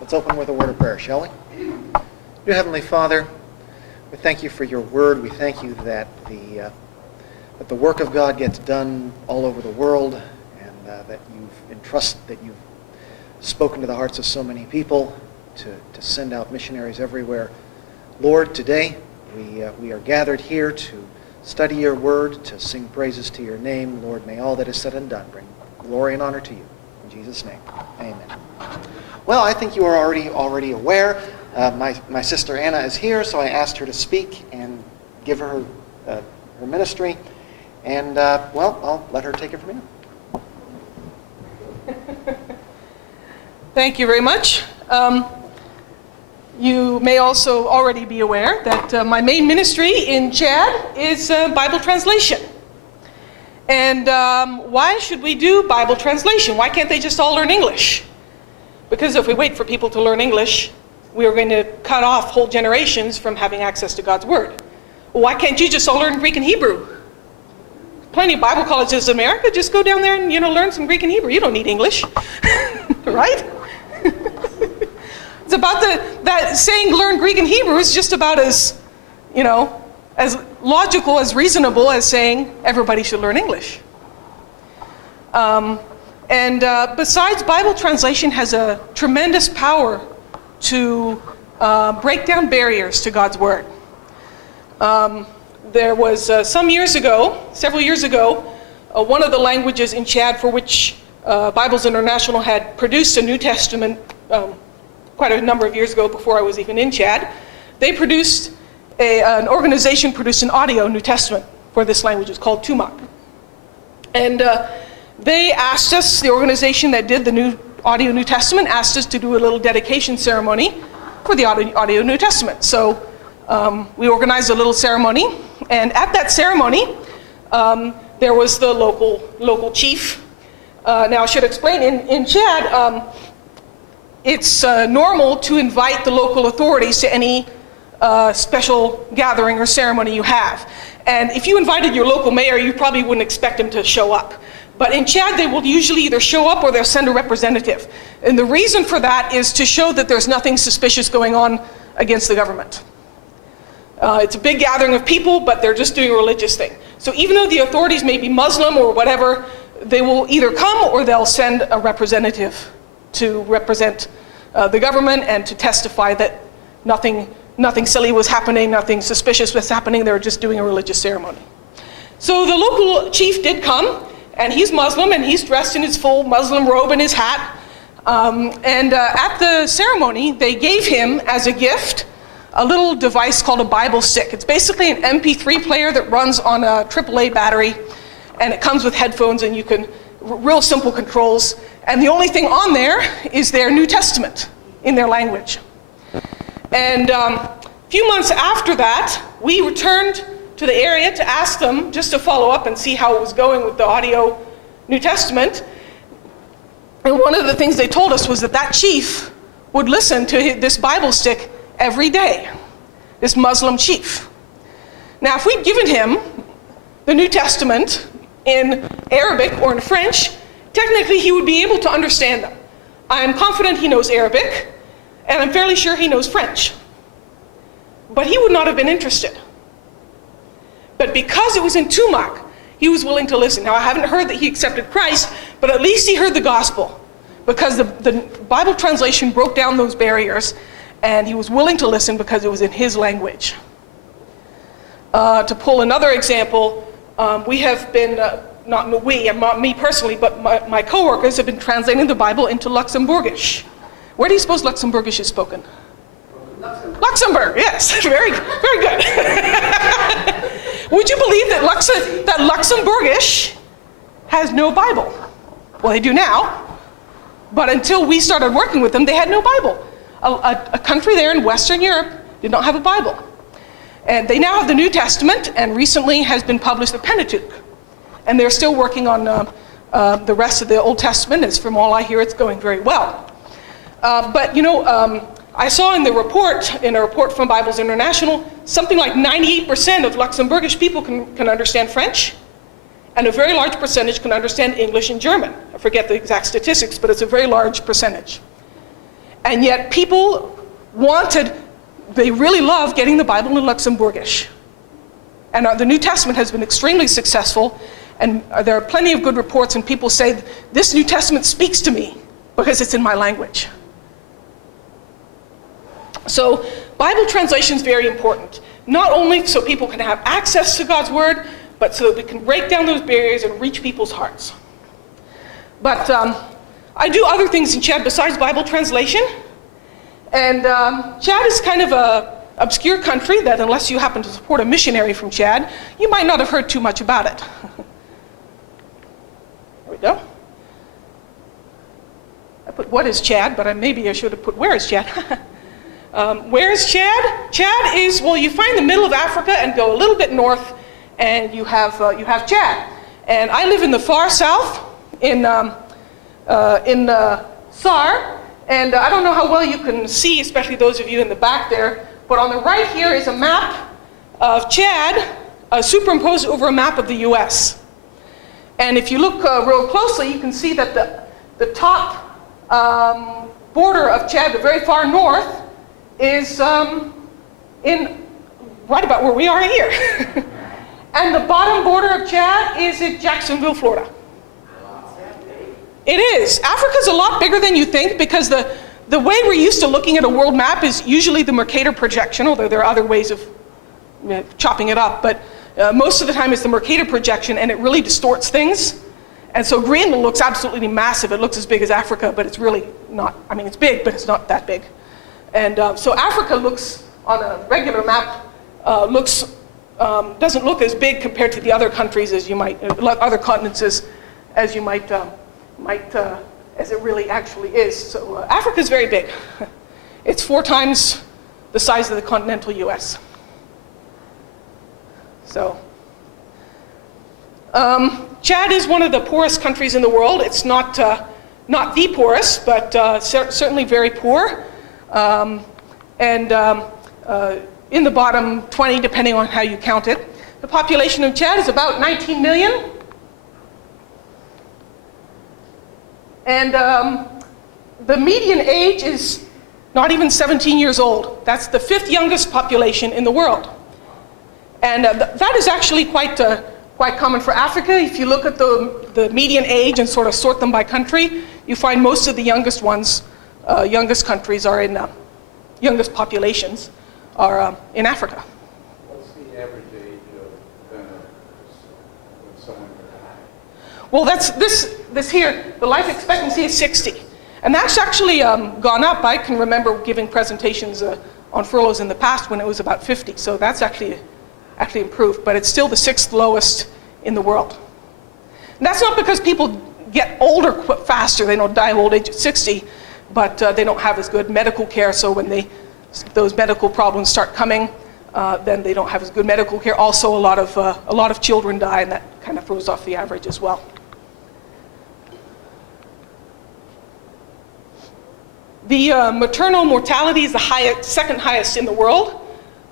Let's open with a word of prayer, shall we? Dear Heavenly Father, we thank you for your word. We thank you that the work of God gets done all over the world, and that you've spoken to the hearts of so many people to send out missionaries everywhere. Lord, today we are gathered here to study your word, to sing praises to your name. Lord, may all that is said and done bring glory and honor to you. In Jesus' name, amen. Well, I think you are already aware. My sister Anna is here, so I asked her to speak and give her her ministry. And, I'll let her take it from here. Thank you very much. You may also already be aware that my main ministry in Chad is Bible translation. And why should we do Bible translation? Why can't they just all learn English? Because if we wait for people to learn English, we are going to cut off whole generations from having access to God's Word. Well, why can't you just all learn Greek and Hebrew? Plenty of Bible colleges in America. Just go down there and learn some Greek and Hebrew. You don't need English, right? It's about that saying learn Greek and Hebrew is just about as logical, as reasonable as saying everybody should learn English. Besides, Bible translation has a tremendous power to break down barriers to God's Word. There was several years ago, one of the languages in Chad for which Bibles International had produced a New Testament quite a number of years ago before I was even in Chad. They produced, an organization produced an audio New Testament for this language. It's called Tumac. And they asked us, the organization that did the new audio New Testament, asked us to do a little dedication ceremony for the audio New Testament. So we organized a little ceremony, and at that ceremony, there was the local chief. Now I should explain, in Chad, it's normal to invite the local authorities to any special gathering or ceremony you have. And if you invited your local mayor, you probably wouldn't expect him to show up. But in Chad, they will usually either show up or they'll send a representative. And the reason for that is to show that there's nothing suspicious going on against the government. It's a big gathering of people, but they're just doing a religious thing. So even though the authorities may be Muslim or whatever, they will either come or they'll send a representative to represent the government and to testify that nothing silly was happening, nothing suspicious was happening, they were just doing a religious ceremony. So the local chief did come, and he's Muslim, and he's dressed in his full Muslim robe and his hat. At the ceremony, they gave him as a gift a little device called a Bible stick. It's basically an MP3 player that runs on a AAA battery, and it comes with headphones, and you can, real simple controls. And the only thing on there is their New Testament in their language. And a few months after that, we returned to the area to ask them just to follow up and see how it was going with the audio New Testament. And one of the things they told us was that chief would listen to this Bible stick every day, this Muslim chief. Now, if we'd given him the New Testament in Arabic or in French, technically he would be able to understand them. I'm confident he knows Arabic, and I'm fairly sure he knows French. But he would not have been interested. But because it was in Tumac, he was willing to listen. Now, I haven't heard that he accepted Christ, but at least he heard the gospel, because the Bible translation broke down those barriers, and he was willing to listen because it was in his language. To pull another example, we have been, not me personally, but my coworkers have been translating the Bible into Luxembourgish. Where do you suppose Luxembourgish is spoken? Luxembourg, yes, very good. Would you believe that Luxembourgish has no Bible? Well, they do now, but until we started working with them, they had no Bible. A country there in Western Europe did not have a Bible. And they now have the New Testament, and recently has been published the Pentateuch. And they're still working on the rest of the Old Testament, as from all I hear, it's going very well. I saw in a report from Bibles International, something like 98% of Luxembourgish people can understand French, and a very large percentage can understand English and German. I forget the exact statistics, but it's a very large percentage. And yet people they really love getting the Bible in Luxembourgish. And the New Testament has been extremely successful, and there are plenty of good reports, and people say, this New Testament speaks to me because it's in my language. So Bible translation is very important, not only so people can have access to God's Word, but so that we can break down those barriers and reach people's hearts. But I do other things in Chad besides Bible translation. And Chad is kind of an obscure country that, unless you happen to support a missionary from Chad, you might not have heard too much about it. There we go. I put what is Chad, but maybe I should have put where is Chad. Where is Chad? Chad is, well, you find the middle of Africa and go a little bit north, and you have Chad. And I live in the far south, in SAR, and I don't know how well you can see, especially those of you in the back there, but on the right here is a map of Chad superimposed over a map of the US. And if you look real closely, you can see that the top border of Chad, the very far north, is in right about where we are here. And the bottom border of Chad is in Jacksonville, Florida. It is. Africa's a lot bigger than you think, because the way we're used to looking at a world map is usually the Mercator projection, although there are other ways of chopping it up. But most of the time it's the Mercator projection, and it really distorts things. And so Greenland looks absolutely massive. It looks as big as Africa, but it's really not. I mean, it's big, but it's not that big. And so Africa looks, on a regular map, doesn't look as big compared to the other countries as you might, other continents as you might as it really actually is. So Africa is very big. It's 4 times the size of the continental US. So Chad is one of the poorest countries in the world. It's not the poorest, but certainly very poor. In the bottom 20, depending on how you count it. The population of Chad is about 19 million. And the median age is not even 17 years old. That's the 5th youngest population in the world. And that is actually quite common for Africa. If you look at the median age and sort of sort them by country, you find most of the youngest ones, youngest countries are in, youngest populations are in Africa. What's the average age of when someone would die? Well, that's this here. The life expectancy is 60, and that's actually gone up. I can remember giving presentations on furloughs in the past when it was about 50. So that's actually improved, but it's still the 6th lowest in the world. And that's not because people get older faster. They don't die of old age at 60, but they don't have as good medical care. So when those medical problems start coming, then they don't have as good medical care. Also, a lot of children die, and that kind of throws off the average as well. The maternal mortality is the second highest in the world.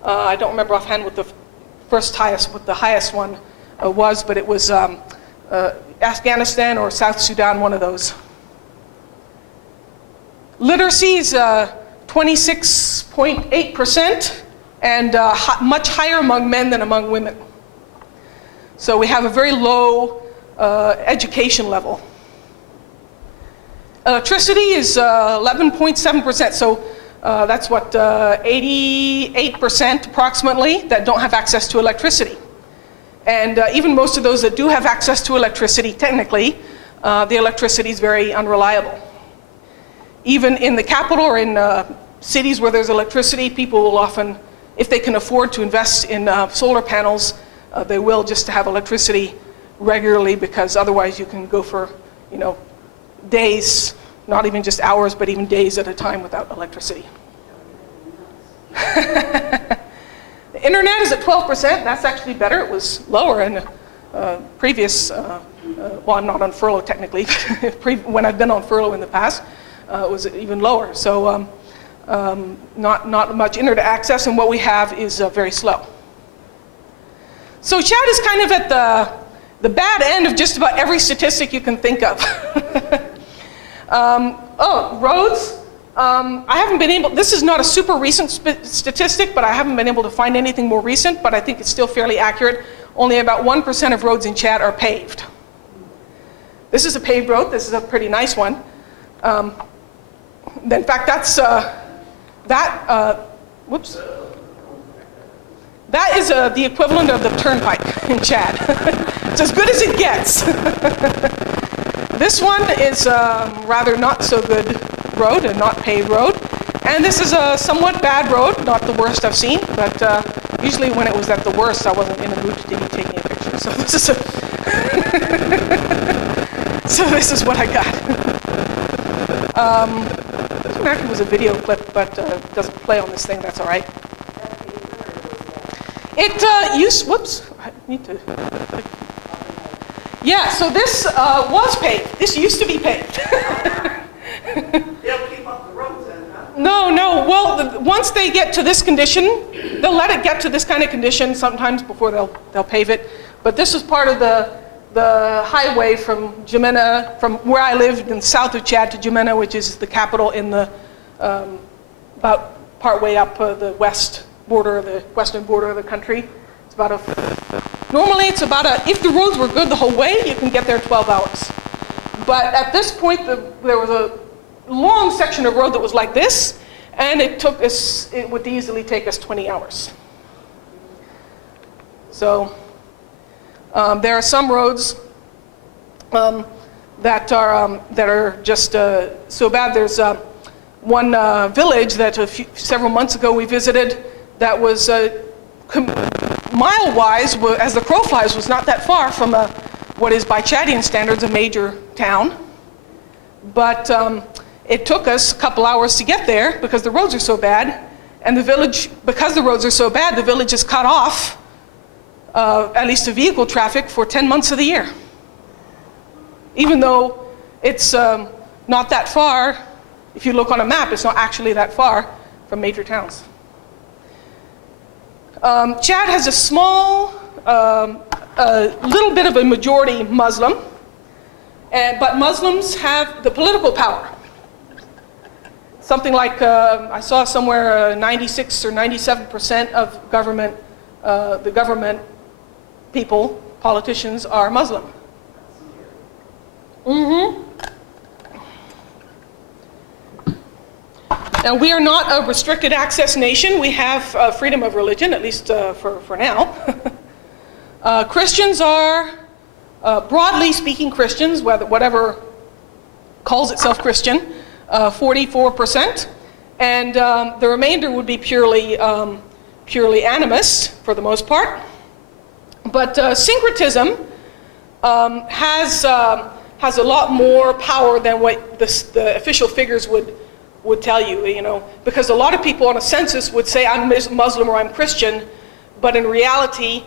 I don't remember offhand what the highest one was, but it was Afghanistan or South Sudan, one of those. Literacy is 26.8%, and much higher among men than among women. So we have a very low education level. Electricity is 11.7%, so that's what, 88% approximately that don't have access to electricity. And even most of those that do have access to electricity, technically, the electricity is very unreliable. Even in the capital or in cities where there's electricity, people will often, if they can afford to invest in solar panels, they will, just to have electricity regularly, because otherwise you can go for, days, not even just hours, but even days at a time without electricity. The internet is at 12%. That's actually better. It was lower in previous, well, I'm not on furlough technically, when I've been on furlough in the past, it was even lower. So not much internet access, and what we have is very slow. So Chad is kind of at the bad end of just about every statistic you can think of. Roads. I haven't been able, this is not a super recent statistic, but I haven't been able to find anything more recent, but I think it's still fairly accurate. Only about 1% of roads in Chad are paved. This is a paved road. This is a pretty nice one. In fact, that's, whoops. That is the equivalent of the turnpike in Chad. It's as good as it gets. This one is rather not so good road, a not paved road. And this is a somewhat bad road, not the worst I've seen, but usually when it was at the worst, I wasn't in the mood to be taking a picture. So this is so this is what I got. This one actually was a video clip, but it doesn't play on this thing, that's all right. It used, whoops, I need to, yeah, so this was paved. This used to be paved. They'll keep up the roads then, huh? No, well, once they get to this condition, they'll let it get to this kind of condition sometimes before they'll pave it. But this is part of the highway from Jemena, from where I lived in the south of Chad to Jemena, which is the capital in the, about partway up the western border of the country. It's about normally it's about if the roads were good the whole way, you can get there 12 hours. But at this point, there was a long section of road that was like this, and it would easily take us 20 hours. So there are some roads that are just so bad. There's one village that several months ago we visited that was mile-wise, as the crow flies, was not that far from what is by Chadian standards a major town. But it took us a couple hours to get there because the roads are so bad. And the village, because the roads are so bad, the village is cut off, at least to vehicle traffic, for 10 months of the year. Even though it's not that far, if you look on a map, it's not actually that far from major towns. Chad has a small, little bit of a majority Muslim, but Muslims have the political power. Something like, I saw somewhere 96 or 97% of the government people, politicians, are Muslim. Mm-hmm. Now, we are not a restricted access nation. We have freedom of religion, at least for now. Christians are, broadly speaking Christians, whatever calls itself Christian, 44%. And the remainder would be purely animist, for the most part. But syncretism has a lot more power than what the official figures would tell you, because a lot of people on a census would say I'm Muslim or I'm Christian, but in reality,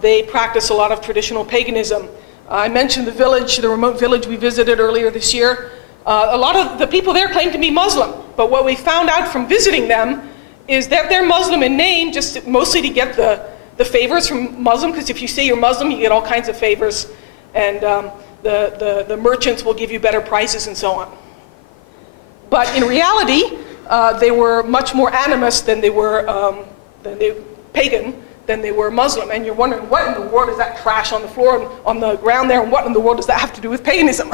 they practice a lot of traditional paganism. I mentioned the remote village we visited earlier this year. A lot of the people there claim to be Muslim, but what we found out from visiting them is that they're Muslim in name, just mostly to get the favors from Muslim, because if you say you're Muslim, you get all kinds of favors, and the merchants will give you better prices and so on. But in reality, they were much more animist than they were pagan than they were Muslim. And you're wondering, what in the world is that trash on the floor and on the ground there, and what in the world does that have to do with paganism?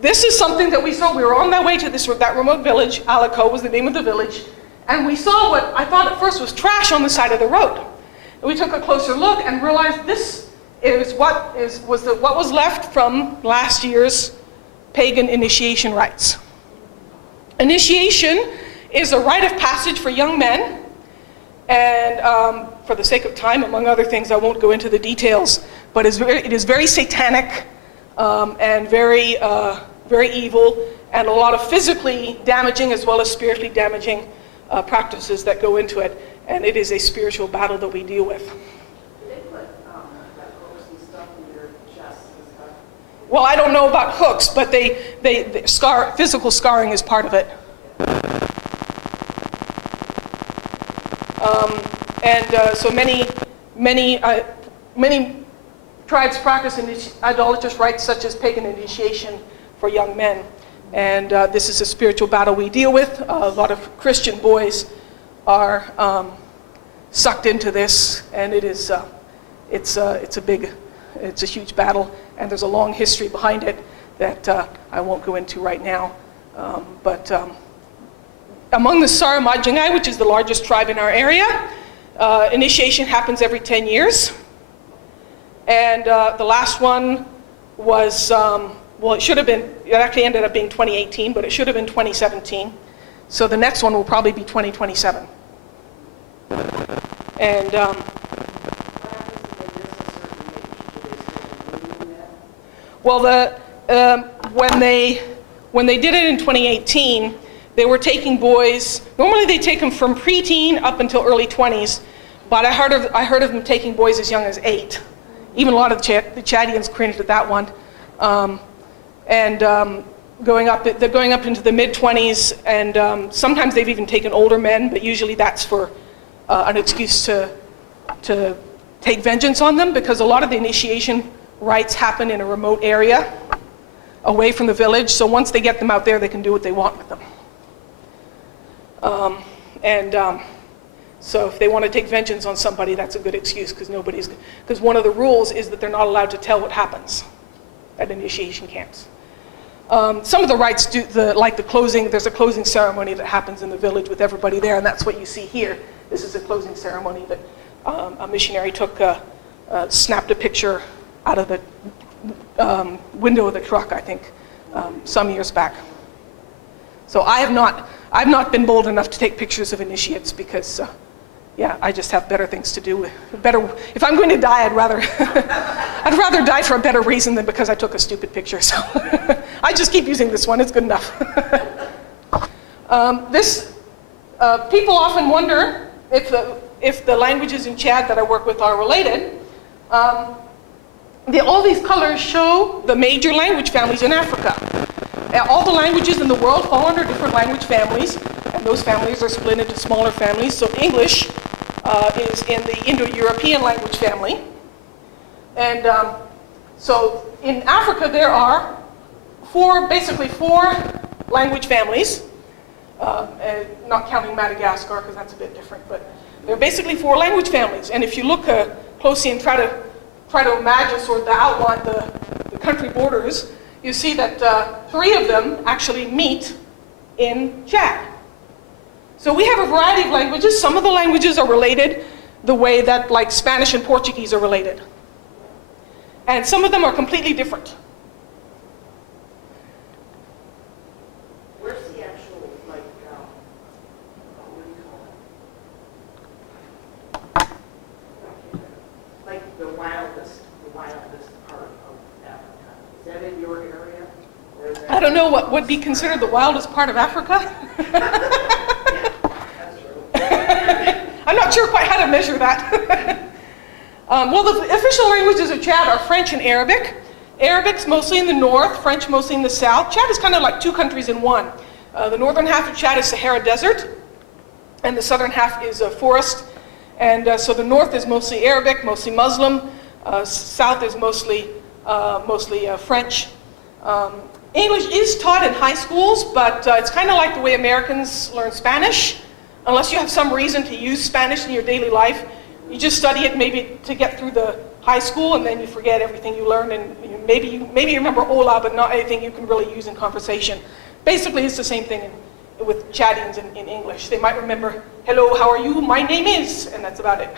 This is something that we saw. We were on that way to that remote village. Alico was the name of the village. And we saw what I thought at first was trash on the side of the road. And we took a closer look and realized this is what was left from last year's pagan initiation rites. Initiation is a rite of passage for young men, and for the sake of time, among other things, I won't go into the details, but it is very satanic and very evil, and a lot of physically damaging as well as spiritually damaging practices that go into it, and it is a spiritual battle that we deal with. They put like hooks and stuff in their chests and stuff. Well, I don't know about hooks, but physical scarring is part of it. So many tribes practice idolatrous rites such as pagan initiation for young men. And this is a spiritual battle we deal with. A lot of Christian boys are sucked into this, and it's a huge battle, and there's a long history behind it that I won't go into right now. But among the Saramajingai, which is the largest tribe in our area, initiation happens every 10 years. And the last one was, it actually ended up being 2018, but it should have been 2017. So the next one will probably be 2027. And well, when they did it in 2018, they were taking boys. Normally they take them from preteen up until early 20s, but I heard of them taking boys as young as 8. Even a lot of the Chadians cringed at that one, going up into the mid 20s, and sometimes they've even taken older men, but usually that's for an excuse to take vengeance on them, because a lot of the initiation rites happen in a remote area away from the village. So once they get them out there, they can do what they want with them. So if they want to take vengeance on somebody, that's a good excuse, because one of the rules is that they're not allowed to tell what happens at initiation camps. Some of the rites do, like the closing, there's a closing ceremony that happens in the village with everybody there, and that's what you see here. This is a closing ceremony that a missionary snapped a picture out of the window of the truck, I think, some years back. So I've not been bold enough to take pictures of initiates because, I just have better things to do. If I'm going to die, I'd rather die for a better reason than because I took a stupid picture. So I just keep using this one. It's good enough. People often wonder if the languages in Chad that I work with are related. All these colors show the major language families in Africa. All the languages in the world fall under different language families, and those families are split into smaller families. So English is in the Indo-European language family. And so in Africa there are basically four language families, not counting Madagascar because that's a bit different, but there are basically 4 language families. And if you look closely and try to imagine sort of the outline, the country borders, you see that 3 of them actually meet in Chad. So we have a variety of languages. Some of the languages are related the way that like Spanish and Portuguese are related. And some of them are completely different. Where's the actual, what do you call it? Like the wildest part of Africa. Is that in your area? Or is that... I don't know what would be considered the wildest part of Africa. I'm not sure quite how to measure that. Well, the official languages of Chad are French and Arabic. Arabic's mostly in the north, French mostly in the south. Chad is kind of like 2 countries in one. The northern half of Chad is Sahara Desert, and the southern half is a forest. And so the north is mostly Arabic, mostly Muslim. South is mostly French. English is taught in high schools, but it's kind of like the way Americans learn Spanish. Unless you have some reason to use Spanish in your daily life, you just study it maybe to get through the high school, and then you forget everything you learned, and maybe you remember hola, but not anything you can really use in conversation. Basically, it's the same thing with Chadians in English. They might remember, hello, how are you? My name is, and that's about it.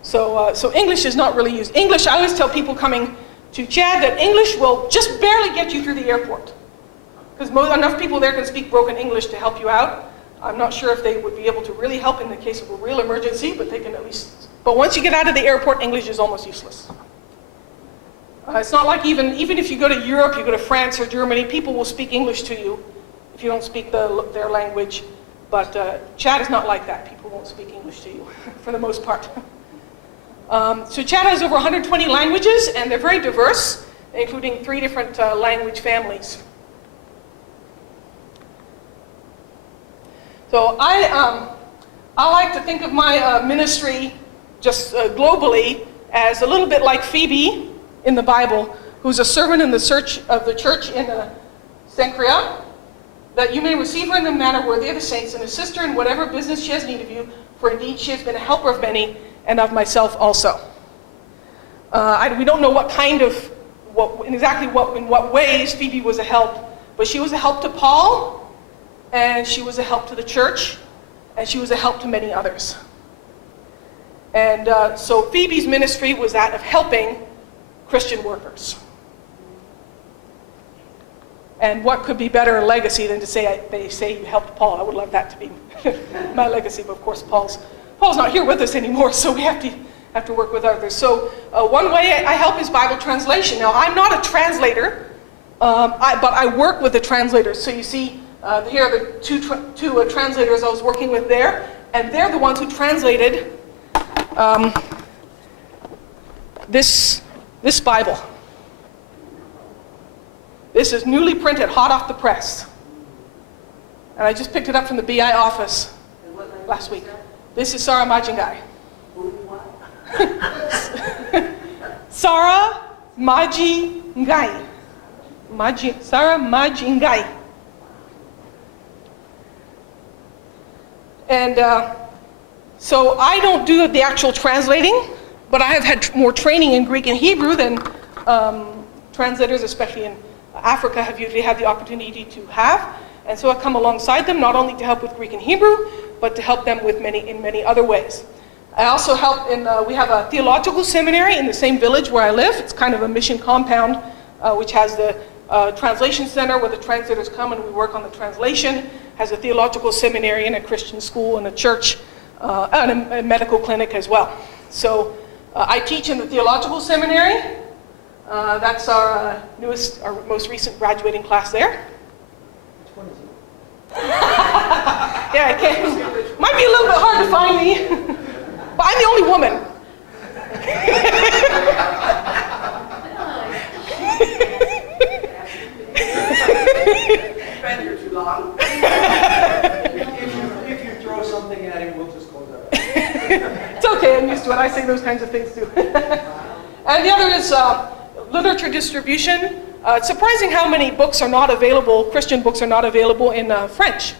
So English is not really used. English, I always tell people coming to Chad that English will just barely get you through the airport. Because enough people there can speak broken English to help you out. I'm not sure if they would be able to really help in the case of a real emergency, but they can at least... But once you get out of the airport, English is almost useless. It's not like even if you go to Europe, you go to France or Germany, people will speak English to you if you don't speak their language. But Chad is not like that. People won't speak English to you, for the most part. So Chad has over 120 languages, and they're very diverse, including 3 different language families. So I like to think of my ministry just globally as a little bit like Phoebe in the Bible, who's a servant in the church in Cenchrea, that you may receive her in the manner worthy of the saints, and assist her in whatever business she has need of you, for indeed she has been a helper of many, and of myself also. We don't know what kind of, in what ways Phoebe was a help, but she was a help to Paul, and she was a help to the church, and she was a help to many others. And so Phoebe's ministry was that of helping Christian workers. And what could be better a legacy than to say, they say you helped Paul? I would love that to be my legacy, but of course Paul's not here with us anymore, so we have to work with others. So one way I help is Bible translation. Now, I'm not a translator, but I work with the translators. So you see, here are the two translators I was working with there, and they're the ones who translated this Bible. This is newly printed, hot off the press. And I just picked it up from the BI office last week. This is Sarah Majingai. Sarah Majingai. Sarah Majingai. And so I don't do the actual translating, but I have had more training in Greek and Hebrew than translators, especially in Africa, have usually had the opportunity to have. And so I come alongside them, not only to help with Greek and Hebrew, but to help them in many other ways. I also help we have a theological seminary in the same village where I live. It's kind of a mission compound, which has the translation center where the translators come and we work on the translation, has a theological seminary and a Christian school and a church, and a medical clinic as well. So I teach in the theological seminary. That's our most recent graduating class there. Which one is it? Yeah, I can't. Might be a little bit hard to find me, but I'm the only woman. Been here too long. If you throw something at him, we'll just close our eyes. It's okay, I'm used to it. I say those kinds of things too. And the other is literature distribution. It's surprising how many books are not available, Christian books are not available in French.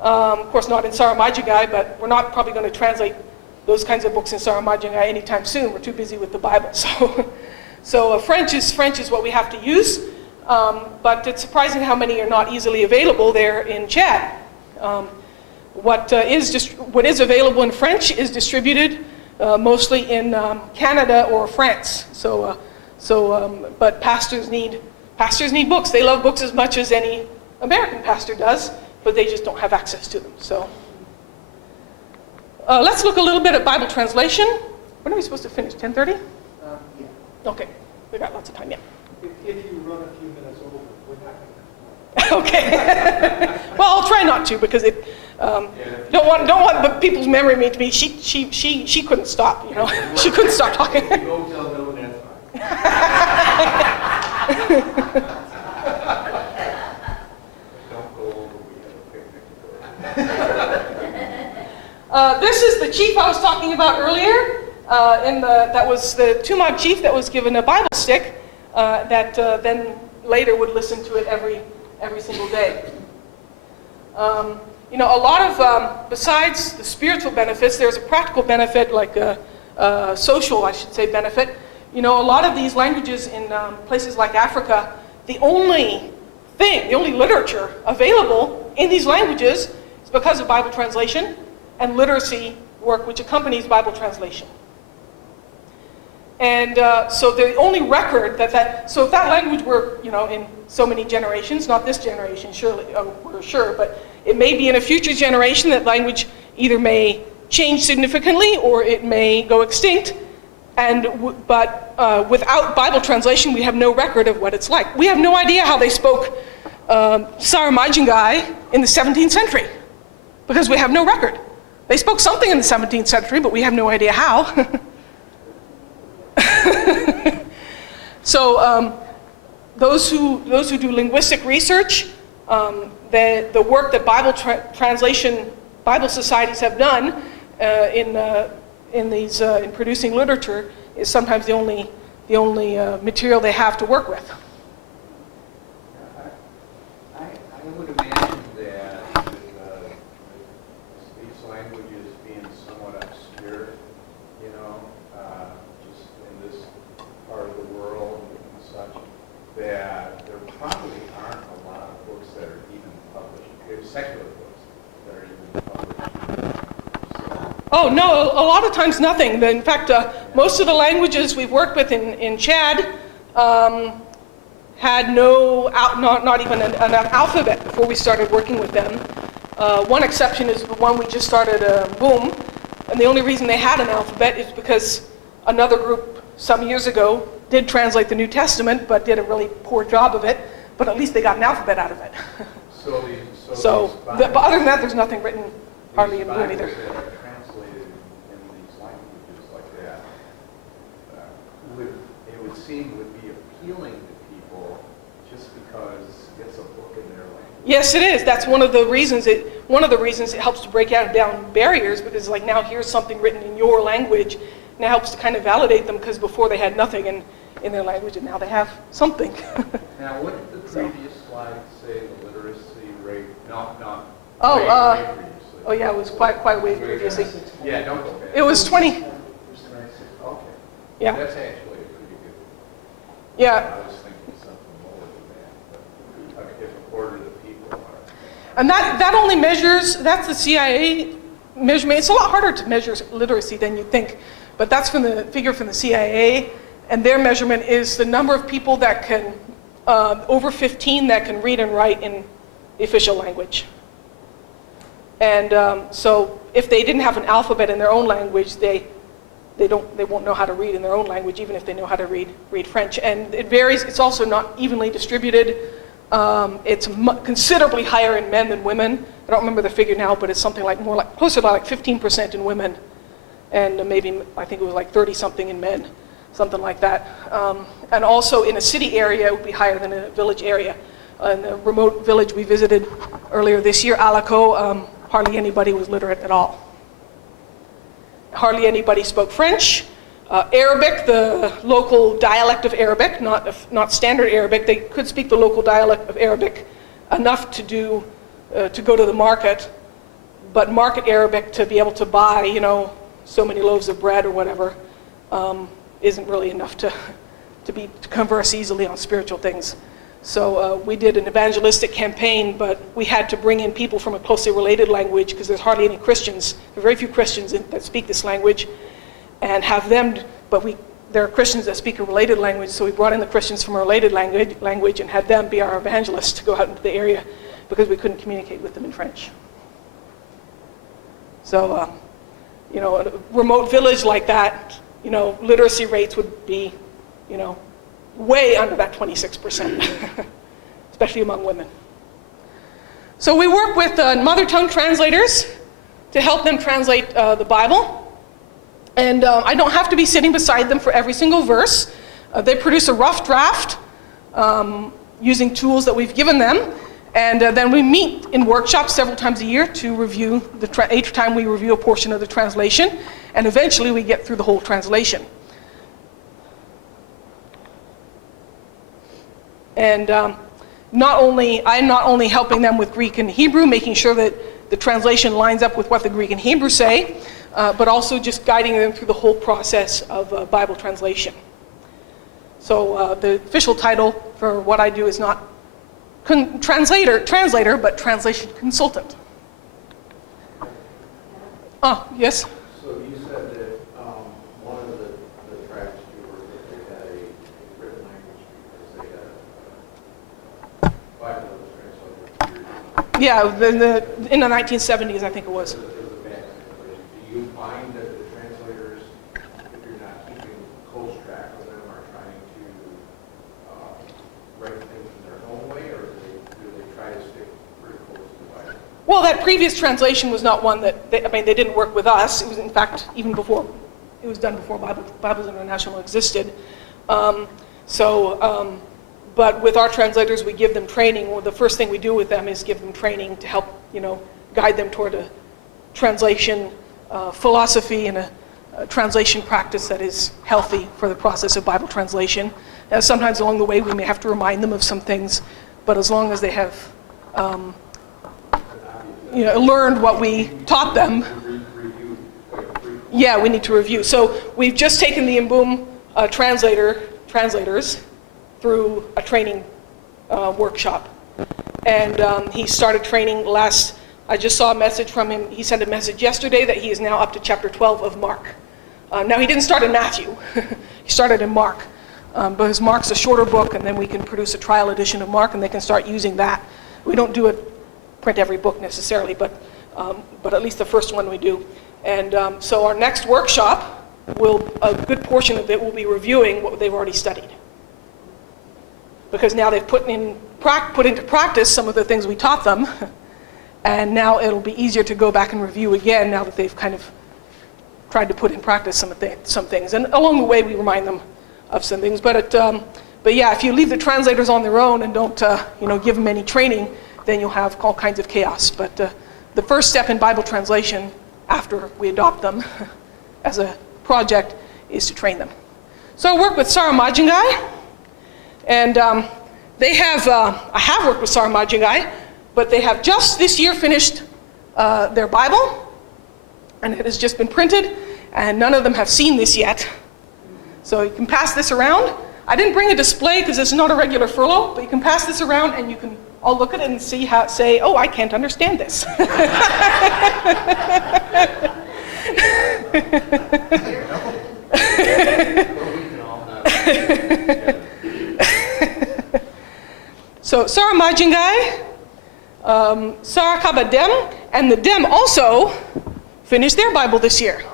Of course, not in Sarah Majingai, but we're not probably going to translate those kinds of books in Sarah Majingai anytime soon. We're too busy with the Bible. So French is what we have to use. But it's surprising how many are not easily available there in Chad. What is available in French is distributed mostly in Canada or France. But pastors need books. They love books as much as any American pastor does, but they just don't have access to them. So let's look a little bit at Bible translation. When are we supposed to finish? 10:30? Yeah. Okay, we got lots of time. Yeah. If you run a few minutes over, we're not going to. Okay. Well, I'll try not to because it. Don't want the people's memory to be. She couldn't stop. You know, she couldn't stop talking. You go tell no one that's fine. Don't go over, we have a picnic. This is the chief I was talking about earlier. That was the Tumag chief that was given a Bible stick that then later would listen to it every single day. A lot of, besides the spiritual benefits, there's a practical benefit, like a social, I should say, benefit. A lot of these languages in places like Africa, the only literature available in these languages is because of Bible translation and literacy work which accompanies Bible translation. And so the only record so if that language were, in so many generations, not this generation, surely, we're sure, but it may be in a future generation that language either may change significantly or it may go extinct. But without Bible translation, we have no record of what it's like. We have no idea how they spoke Sarah Majingai in the 17th century because we have no record. They spoke something in the 17th century, but we have no idea how. So those who do linguistic research, the work that Bible societies have done in producing literature is sometimes the only material they have to work with. secular books that are even published. Oh, no, a lot of times nothing. In fact, most of the languages we've worked with in Chad had not even an alphabet before we started working with them. One exception is the one we just started, Boom, and the only reason they had an alphabet is because another group some years ago did translate the New Testament, but did a really poor job of it, but at least they got an alphabet out of it. But other than that, there's nothing written hardly in Boom either. That are translated in these languages like that, it would seem would be appealing to people just because it's a book in their language. Yes, it is. That's one of the reasons it helps to break down barriers, because like now here's something written in your language, and it helps to kind of validate them, because before they had nothing in their language, and now they have something. Now, what did the previous slide say the literacy rate? Not Oh, way previously. Oh yeah, it was quite a way previously. Yeah, don't go back. It was 20. Okay. Yeah. That's actually a pretty good. Yeah. I was thinking something lower than that, but if a quarter of the people are. And that only measures, that's the CIA measurement. It's a lot harder to measure literacy than you'd think, but that's from the figure from the CIA, and their measurement is the number of people that can, over 15, that can read and write in the official language. And so if they didn't have an alphabet in their own language, they won't know how to read in their own language, even if they know how to read French. And it varies. It's also not evenly distributed. It's considerably higher in men than women. I don't remember the figure now, but it's something like closer to like 15% in women, and maybe I think it was like 30-something in men, something like that. And also in a city area, it would be higher than in a village area. In the remote village we visited earlier this year, Alaco, hardly anybody was literate at all. Hardly anybody spoke French. Arabic, the local dialect of Arabic, not standard Arabic. They could speak the local dialect of Arabic enough to go to the market, but market Arabic to be able to buy, so many loaves of bread or whatever, isn't really enough to converse easily on spiritual things. So we did an evangelistic campaign, but we had to bring in people from a closely related language, because there's hardly any Christians. There are very few Christians that speak this language, and have them, there are Christians that speak a related language, so we brought in the Christians from a related language and had them be our evangelists to go out into the area, because we couldn't communicate with them in French. So, a remote village like that, literacy rates would be, way under that 26%, especially among women. So we work with mother tongue translators to help them translate the Bible. And I don't have to be sitting beside them for every single verse. They produce a rough draft using tools that we've given them. And then we meet in workshops several times a year to review, each time we review a portion of the translation. And eventually we get through the whole translation. And I'm not only helping them with Greek and Hebrew, making sure that the translation lines up with what the Greek and Hebrew say, but also just guiding them through the whole process of Bible translation. So the official title for what I do is not translator, but translation consultant. Yes? So you said that one of the tribes you were with, they had a written language because they had Bible that was translated. Yeah, in the 1970s, I think it was. It was a bad situation. Do you find that the translators, if you're not keeping close track of them, are trying to write things in their own way, or do they try to stick pretty close to the Bible? Well, that previous translation was not one that, they didn't work with us. It was, in fact, even before, it was done before Bibles International existed. But with our translators, we give them training. Well, the first thing we do with them is give them training to help, guide them toward a translation philosophy and a translation practice that is healthy for the process of Bible translation. Sometimes along the way, we may have to remind them of some things, but as long as they have learned what we taught them, yeah, we need to review. So we've just taken the Mboom translators through a training workshop. And he started training I just saw a message from him. He sent a message yesterday that he is now up to chapter 12 of Mark. Now, he didn't start in Matthew. He started in Mark. Because Mark's a shorter book, and then we can produce a trial edition of Mark, and they can start using that. We don't print every book necessarily, but at least the first one we do. And so our next workshop, a good portion of it will be reviewing what they've already studied. Because now they've put into practice some of the things we taught them, and now it'll be easier to go back and review again now that they've kind of tried to put in practice some things. And along the way, we remind them of some things. But yeah, if you leave the translators on their own and don't give them any training, then you'll have all kinds of chaos. But the first step in Bible translation after we adopt them as a project is to train them. So I work with Sarah Majingai, and I have worked with Sarah Majingai, but they have just this year finished their Bible, and it has just been printed, and none of them have seen this yet. So you can pass this around. I didn't bring a display because it's not a regular furlough, but you can pass this around and you can all look at it and say, oh, I can't understand this. So Sarah Majingai, Sarah Kaba Dem, and the Dem also finished their Bible this year.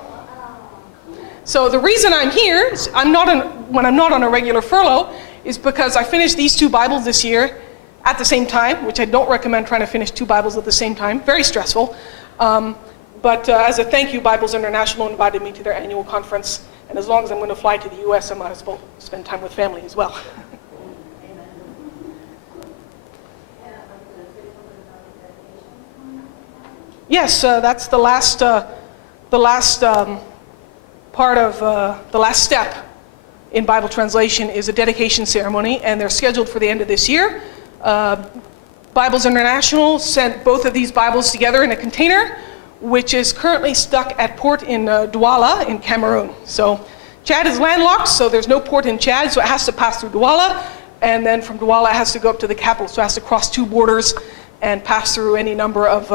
So the reason I'm here, when I'm not on a regular furlough, is because I finished these 2 Bibles this year at the same time, which I don't recommend trying to finish 2 Bibles at the same time. Very stressful. But as a thank you, Bibles International invited me to their annual conference. And as long as I'm going to fly to the U.S., I might as well spend time with family as well. Yes, that's the last part of the last step in Bible translation is a dedication ceremony, and they're scheduled for the end of this year. Bibles International sent both of these Bibles together in a container, which is currently stuck at port in Douala in Cameroon. So Chad is landlocked, so there's no port in Chad, so it has to pass through Douala, and then from Douala it has to go up to the capital, so it has to cross 2 borders and pass through any number of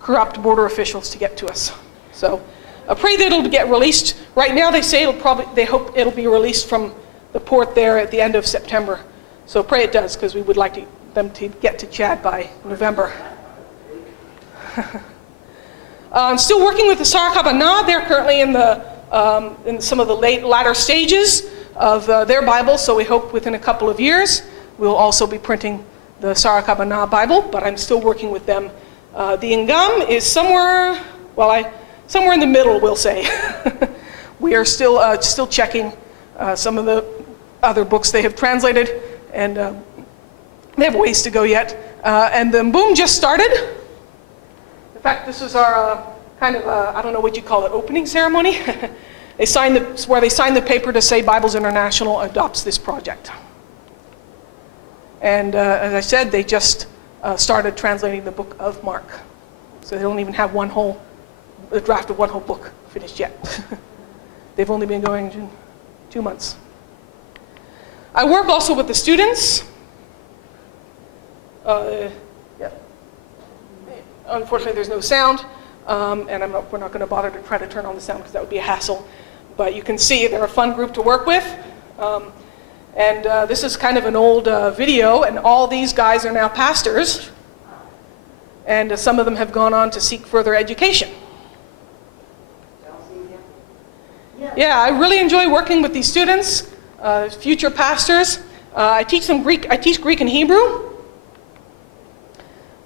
corrupt border officials to get to us. So I pray that it'll get released. Right now they say they hope it'll be released from the port there at the end of September. So pray it does, because we would like them to get to Chad by November. I'm still working with the Sarakabana. They're currently in some of the latter stages of their Bible, so we hope within a couple of years we'll also be printing the Sarakabana Bible, but I'm still working with them. The Ingam is somewhere in the middle, we'll say. We are still checking some of the other books they have translated, and they have ways to go yet. And the Boom just started. In fact, this is our kind of, I don't know what you call it, opening ceremony. They signed the paper to say Bibles International adopts this project. And as I said, they just started translating the book of Mark. So they don't even have a draft of one whole book finished yet. They've only been going 2 months. I work also with the students. Unfortunately, there's no sound, and we're not going to bother to try to turn on the sound because that would be a hassle. But you can see they're a fun group to work with. This is kind of an old video, and all these guys are now pastors. And some of them have gone on to seek further education. Yeah, I really enjoy working with these students, future pastors. I teach them Greek. I teach Greek and Hebrew.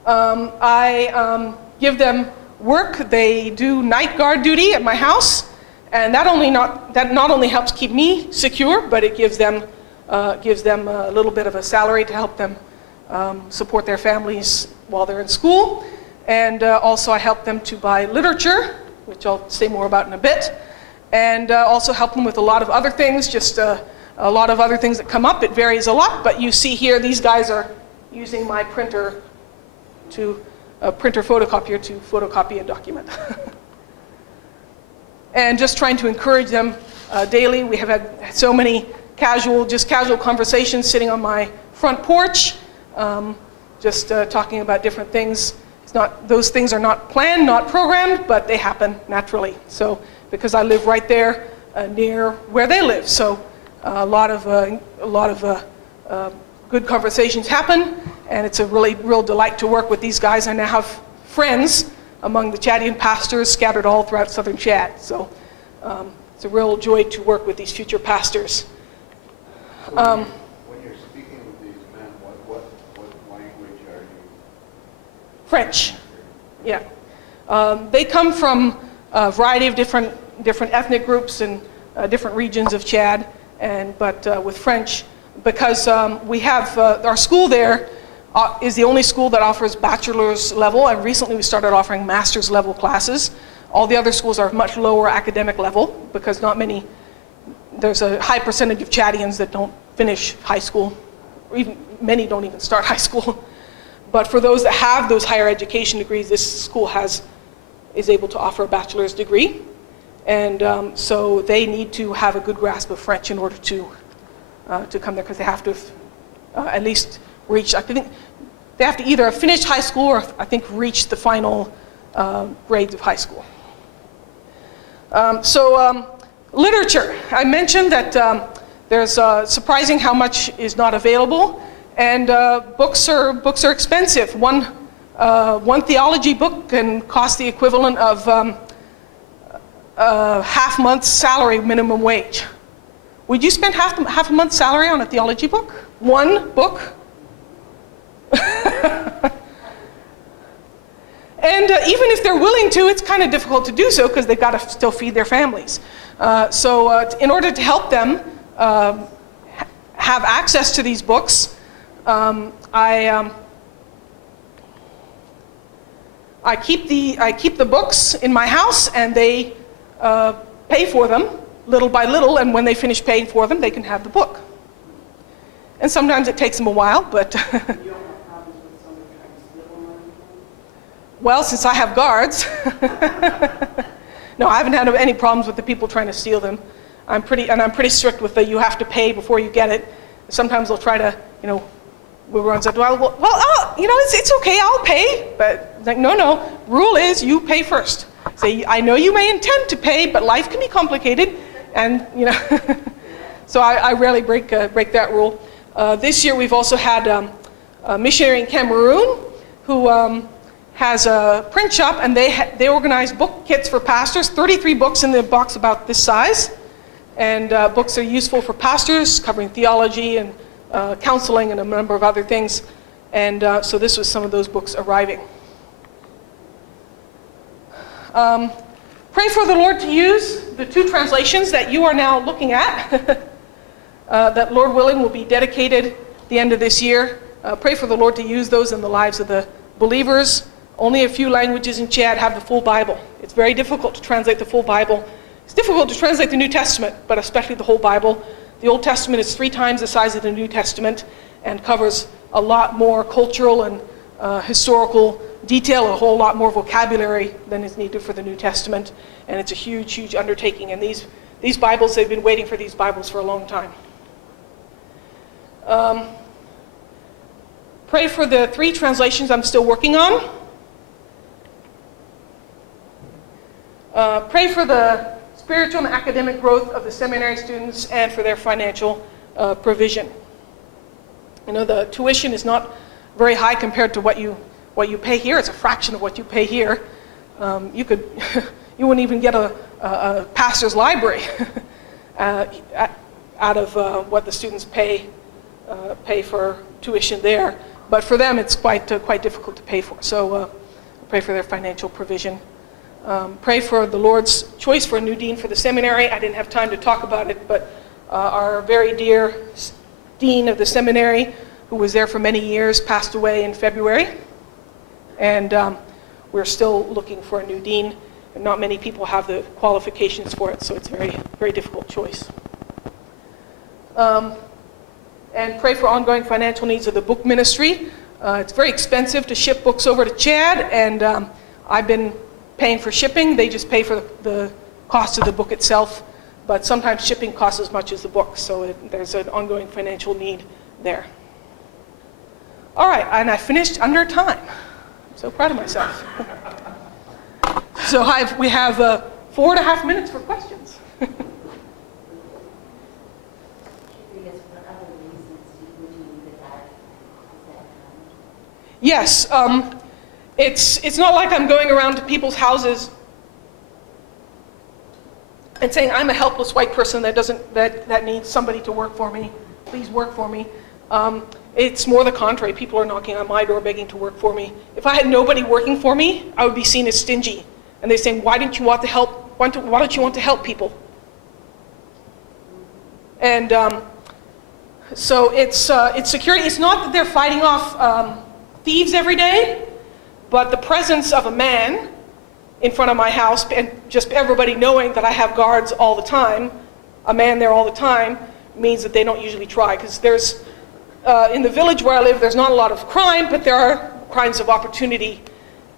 I give them work. They do night guard duty at my house, and that not only helps keep me secure, but it gives them a little bit of a salary to help them support their families while they're in school. And also I help them to buy literature, which I'll say more about in a bit, and also help them with a lot of other things, just a lot of other things that come up. It varies a lot, but you see here these guys are using my printer photocopier to photocopy a document. And just trying to encourage them daily. We have had so many casual conversations sitting on my front porch, just talking about different things. Those things are not planned, not programmed, but they happen naturally. So, because I live right there near where they live, so a lot of good conversations happen, and it's a real delight to work with these guys. I now have friends among the Chadian pastors scattered all throughout southern Chad. So it's a real joy to work with these future pastors. So when you're speaking with these men, what language are you? French, yeah. They come from a variety of different ethnic groups and different regions of Chad, but with French, because we have our school there is the only school that offers bachelor's level, and recently we started offering master's level classes. All the other schools are much lower academic level because there's a high percentage of Chadians that don't finish high school, or even many don't even start high school. But for those that have those higher education degrees, this school is able to offer a bachelor's degree. And so they need to have a good grasp of French in order to come there, because they have to at least reach, I think, they have to either have finished high school or I think reach the final grades of high school. Literature. I mentioned that there's surprising how much is not available, and books are expensive. One theology book can cost the equivalent of half month's salary minimum wage. Would you spend half a month's salary on a theology book? One book? And even if they're willing to, it's kind of difficult to do so because they've got to still feed their families. In order to help them have access to these books, I keep the books in my house, and they pay for them little by little, and when they finish paying for them, they can have the book. And sometimes it takes them a while, but You don't have problems with someone trying to steal money? well, since I have guards, no, I haven't had any problems with the people trying to steal them. I'm pretty strict with you have to pay before you get it. Sometimes they'll try to, we run and say, it's okay, I'll pay. But it's like, no, rule is you pay first. Say, I know you may intend to pay, but life can be complicated, and so I rarely break that rule. This year we've also had a missionary in Cameroon who has a print shop, and they organize book kits for pastors, 33 books in the box about this size, and books are useful for pastors covering theology and counseling and a number of other things, and so this was some of those books arriving. Pray for the Lord to use the 2 translations that you are now looking at, that Lord willing will be dedicated at the end of this year. Pray for the Lord to use those in the lives of the believers. Only a few languages in Chad have the full Bible. It's very difficult to translate the full Bible. It's difficult to translate the New Testament, but especially the whole Bible. The Old Testament is 3 times the size of the New Testament and covers a lot more cultural and historical detail, a whole lot more vocabulary than is needed for the New Testament. And it's a huge, huge undertaking. And these Bibles, they've been waiting for these Bibles for a long time. Pray for the 3 translations I'm still working on. Pray for the spiritual and academic growth of the seminary students and for their financial provision. The tuition is not very high compared to what you pay here. It's a fraction of what you pay here. You wouldn't even get a pastor's library out of what the students pay for tuition there. But for them, it's quite difficult to pay for. So pray for their financial provision. Pray for the Lord's choice for a new dean for the seminary. I didn't have time to talk about it, but our very dear dean of the seminary, who was there for many years, passed away in February. And we're still looking for a new dean, and not many people have the qualifications for it, so it's a very, very difficult choice. And pray for ongoing financial needs of the book ministry. It's very expensive to ship books over to Chad, and I've been paying for shipping. They just pay for the cost of the book itself, but sometimes shipping costs as much as the book, so there's an ongoing financial need there. All right, and I finished under time. I'm so proud of myself. So we have 4.5 minutes for questions. Curious, what other reasons would you need the dark? Is that Yes, it's not like I'm going around to people's houses and saying I'm a helpless white person that needs somebody to work for me. Please work for me. It's more the contrary. People are knocking on my door begging to work for me. If I had nobody working for me, I would be seen as stingy. And they're saying, why don't you want to help? Why don't you want to help people? And so it's security. It's not that they're fighting off thieves every day, but the presence of a man in front of my house and just everybody knowing that I have guards all the time, a man there all the time, means that they don't usually try. Because there's, in the village where I live, there's not a lot of crime, but there are crimes of opportunity.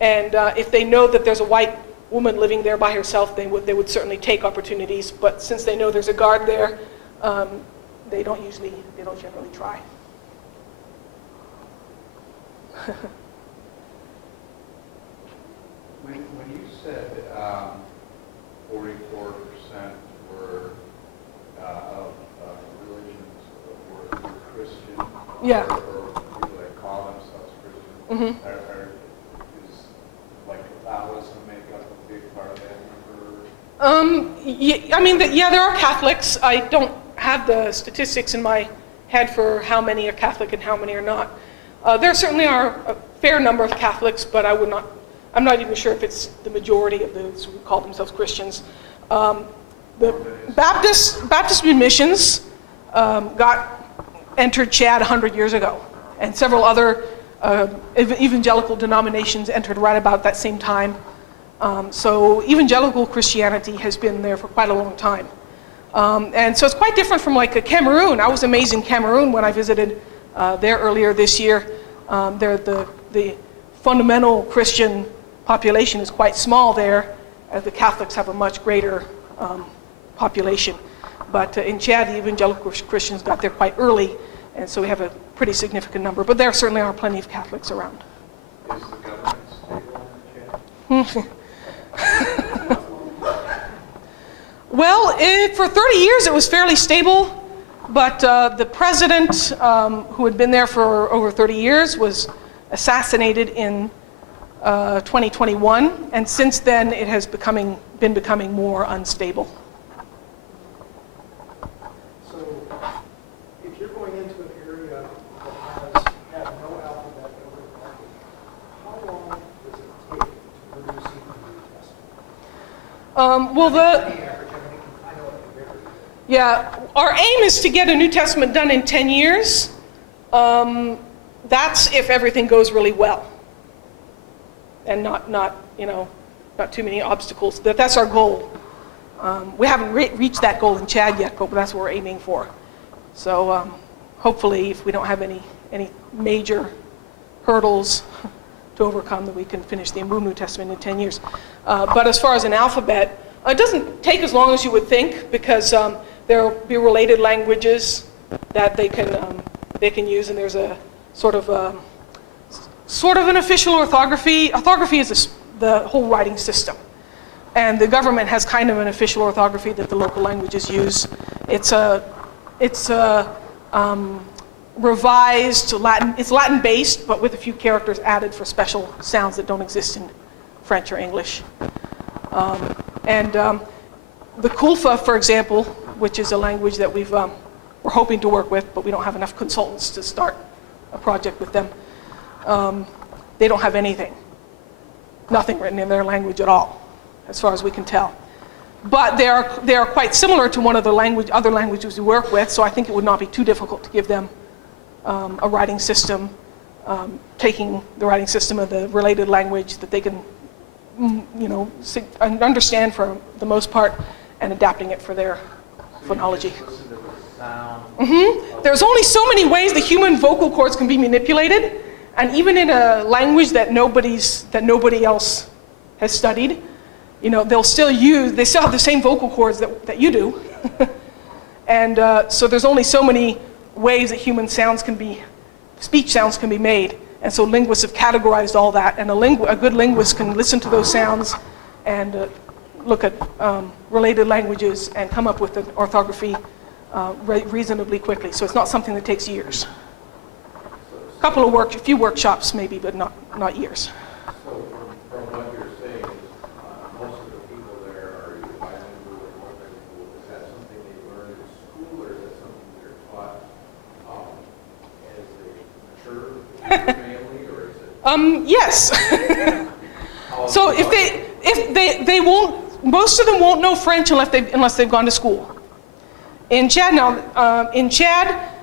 And if they know that there's a white woman living there by herself, they would certainly take opportunities. But since they know there's a guard there, they don't generally try. When you said 44% were of religions were Christian, Yeah. or people that call themselves Christian, Mhm. is like Catholicism make up a big part of that number? There are Catholics. I don't have the statistics in my head for how many are Catholic and how many are not. There certainly are a fair number of Catholics, but I'm not even sure if it's the majority of those who call themselves Christians. The Baptist missions entered Chad 100 years ago, and several other evangelical denominations entered right about that same time. So evangelical Christianity has been there for quite a long time. And so it's quite different from like Cameroon. I was amazed in Cameroon when I visited there earlier this year. The fundamental Christian population is quite small there, as the Catholics have a much greater population. But in Chad, the evangelical Christians got there quite early, and so we have a pretty significant number. But there certainly are plenty of Catholics around. Is the government stable in Chad? Well, for 30 years it was fairly stable, but the president, who had been there for over 30 years, was assassinated in 2021, and since then it has been becoming more unstable. So if you're going into an area that has had no alphabet over the market, how long does it take to produce even the New Testament? Well, The average, I know what the bigger is. yeah, our aim is to get a New Testament done in 10 years. That's if everything goes really well, and not too many obstacles. That's our goal. We haven't reached that goal in Chad yet, but that's what we're aiming for. So hopefully, if we don't have any major hurdles to overcome, that we can finish the New Testament in 10 years. But as far as an alphabet, it doesn't take as long as you would think, because there will be related languages that they can use, and there's a sort of an official orthography. Orthography is the whole writing system, and the government has kind of an official orthography that the local languages use. It's revised Latin. It's Latin-based, but with a few characters added for special sounds that don't exist in French or English. The Kulfa, for example, which is a language that we're hoping to work with, but we don't have enough consultants to start a project with them. They don't have nothing written in their language at all, as far as we can tell. But they are quite similar to one of the other languages we work with, so I think it would not be too difficult to give them a writing system, taking the writing system of the related language that they can, understand for the most part, and adapting it for their phonology. Listen to the sound. There's only so many ways the human vocal cords can be manipulated, and even in a language that nobody else has studied, they still have the same vocal cords that you do. And so there's only so many ways that human sounds can be speech sounds can be made. And so linguists have categorized all that, and a good linguist can listen to those sounds and look at related languages and come up with an orthography reasonably quickly. So it's not something that takes years. A few workshops maybe, but not years. So from what you're saying is most of the people there are either bilingual or multilingual. Is that something they learn in school, or is that something they're taught as they mature in their family, or is it? Yes. So if they won't, most of them won't know French unless they've gone to school. In Chad,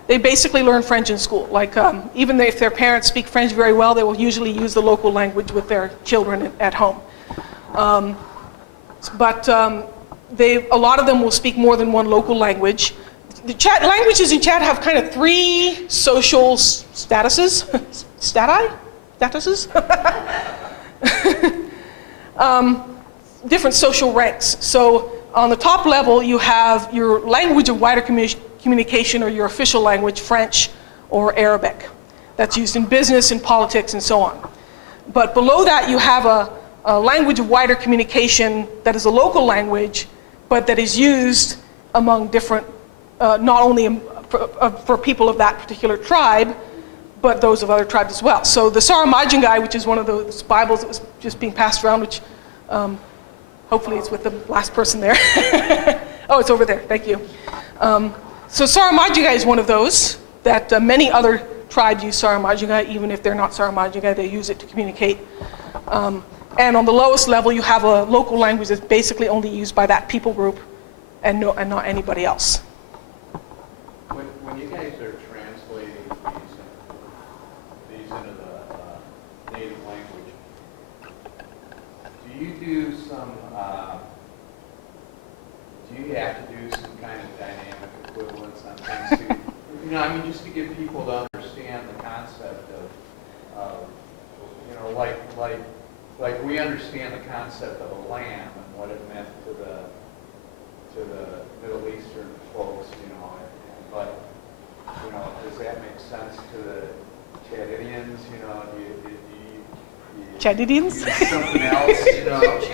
they basically learn French in school. Like even if their parents speak French very well, they will usually use the local language with their children at home. But a lot of them will speak more than one local language. The languages in Chad have kind of 3 social statuses. Different social ranks. So on the top level, you have your language of wider communication, or your official language, French or Arabic. That's used in business, in politics, and so on. But below that, you have a language of wider communication that is a local language, but that is used among different, not only for people of that particular tribe, but those of other tribes as well. So the Saramajangai, which is one of those Bibles that was just being passed around, which hopefully it's with the last person there. Oh, it's over there, thank you. So Saramajangai is one of those that many other tribes use Saramajangai, even if they're not Saramajangai, they use it to communicate. And on the lowest level, you have a local language that's basically only used by that people group and not anybody else. When you guys are translating these into the native language, do you do some? Do you have to do some kind of dynamic equivalence on things to, I mean, just to get people to understand the concept of like we understand the concept of a lamb and what it meant to the Middle Eastern folks, but does that make sense to the Chadidians? Do you Chadidians? use something else?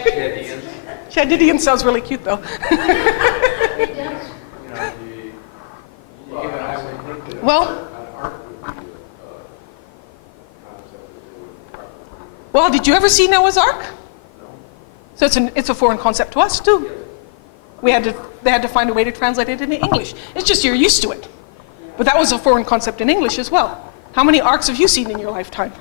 Chadidians. Chadidian sounds really cute, though. Well, did you ever see Noah's Ark? So it's a foreign concept to us too. They had to find a way to translate it into English. It's just you're used to it. But that was a foreign concept in English as well. How many arks have you seen in your lifetime?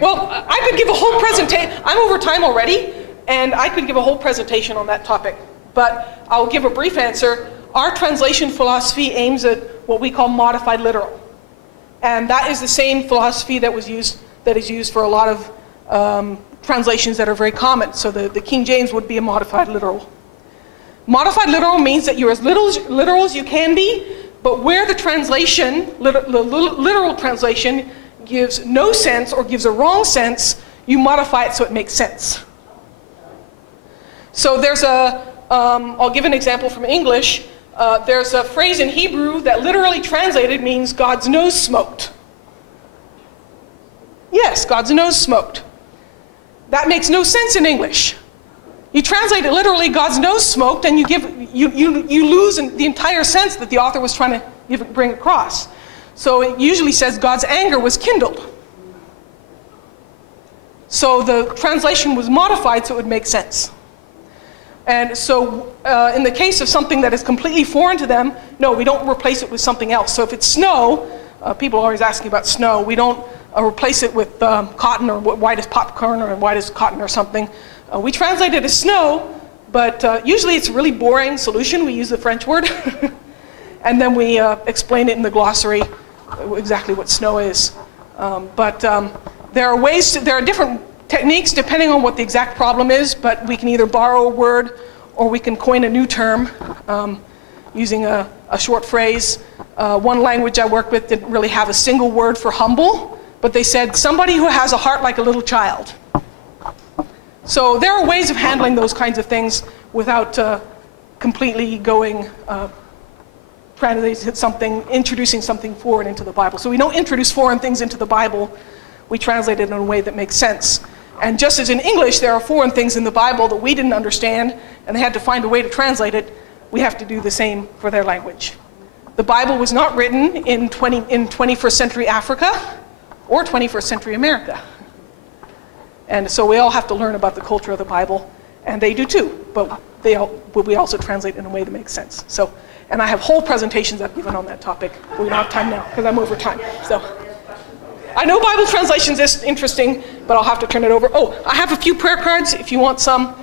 Well, I could give a whole presentation. I'm over time already, and I could give a whole presentation on that topic. But I'll give a brief answer. Our translation philosophy aims at what we call modified literal. And that is the same philosophy that is used for a lot of translations that are very common. So the King James would be a modified literal. Modified literal means that you're as literal as you can be, but where the translation, literal translation, gives no sense or gives a wrong sense, you modify it so it makes sense. So there's I'll give an example from English. There's a phrase in Hebrew that literally translated means God's nose smoked. Yes, God's nose smoked. That makes no sense in English. You translate it literally, God's nose smoked, and you lose the entire sense that the author was trying to bring across. So it usually says God's anger was kindled. So the translation was modified so it would make sense. And so in the case of something that is completely foreign to them, no, we don't replace it with something else. So if it's snow, people are always asking about snow, we don't replace it with cotton or white as popcorn or white as cotton or something. We translate it as snow, but usually it's a really boring solution. We use the French word. And then we explain it in the glossary exactly what snow is. But there are different techniques depending on what the exact problem is, but we can either borrow a word or we can coin a new term using a short phrase. One language I worked with didn't really have a single word for humble, but they said somebody who has a heart like a little child. So there are ways of handling those kinds of things without completely going translated something, introducing something foreign into the Bible. So we don't introduce foreign things into the Bible, we translate it in a way that makes sense. And just as in English, there are foreign things in the Bible that we didn't understand, and they had to find a way to translate it, we have to do the same for their language. The Bible was not written in 21st century Africa or 21st century America. And so we all have to learn about the culture of the Bible, and they do too, but we also translate in a way that makes sense. So, and I have whole presentations I've given on that topic, but we don't have time now because I'm over time. So, I know Bible translations is interesting, but I'll have to turn it over. Oh, I have a few prayer cards if you want some.